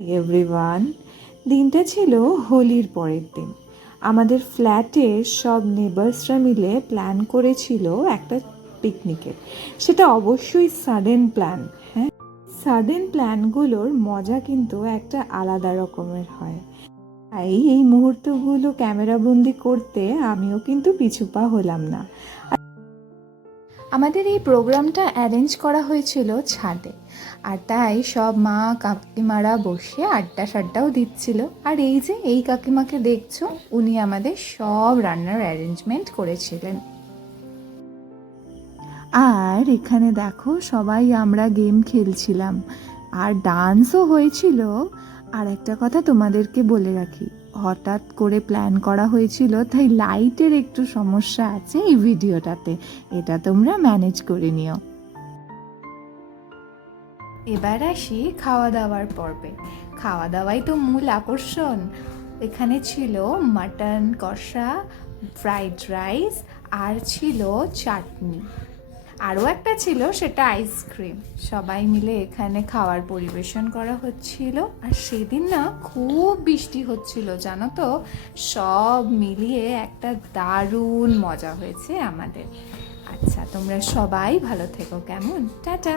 Everyone, দিনটা ছিল হোলির পরের দিন। আমাদের ফ্ল্যাটের সব নেবার্সরা মিলে প্ল্যান করেছিল একটা পিকনিকের। সেটা অবশ্যই সাডেন প্ল্যান। হ্যাঁ, সাডেন প্ল্যানগুলোর মজা কিন্তু একটা আলাদা রকমের হয়। তাই এই মুহূর্তগুলো ক্যামেরাবন্দি করতে আমিও কিন্তু পিছুপা হলাম না। আমাদের এই প্রোগ্রামটা অ্যারেঞ্জ করা হয়েছিল ছাদে, আর তাই সব মা কাকিমারা বসে আড্ডাও দিচ্ছিল। আর এই যে এই কাকিমাকে দেখছো, উনি আমাদের সব রান্নার অ্যারেঞ্জমেন্ট করেছিলেন। আর এখানে দেখো সবাই আমরা গেম খেলছিলাম আর ডান্সও হয়েছিল। আর একটা কথা তোমাদেরকে বলে রাখি, হঠাৎ করে প্ল্যান করা হয়েছিল, তাই লাইটের একটু সমস্যা আছে এই ভিডিওটাতে, এটা তোমরা ম্যানেজ করে নিও। এবার আসি খাওয়া দাওয়ার পর্বে। খাওয়া দাওয়াই তো মূল আকর্ষণ। এখানে ছিল মাটন কষা, ফ্রাইড রাইস, আর ছিল চাটনি, আরও একটা ছিল সেটা আইসক্রিম। সবাই মিলে এখানে খাওয়ার পরিবেশন করা হচ্ছিল। আর সেদিন না খুব বৃষ্টি হচ্ছিল, জানো তো। সব মিলিয়ে একটা দারুণ মজা হয়েছে আমাদের। আচ্ছা, তোমরা সবাই ভালো থেকো, কেমন? টাটা।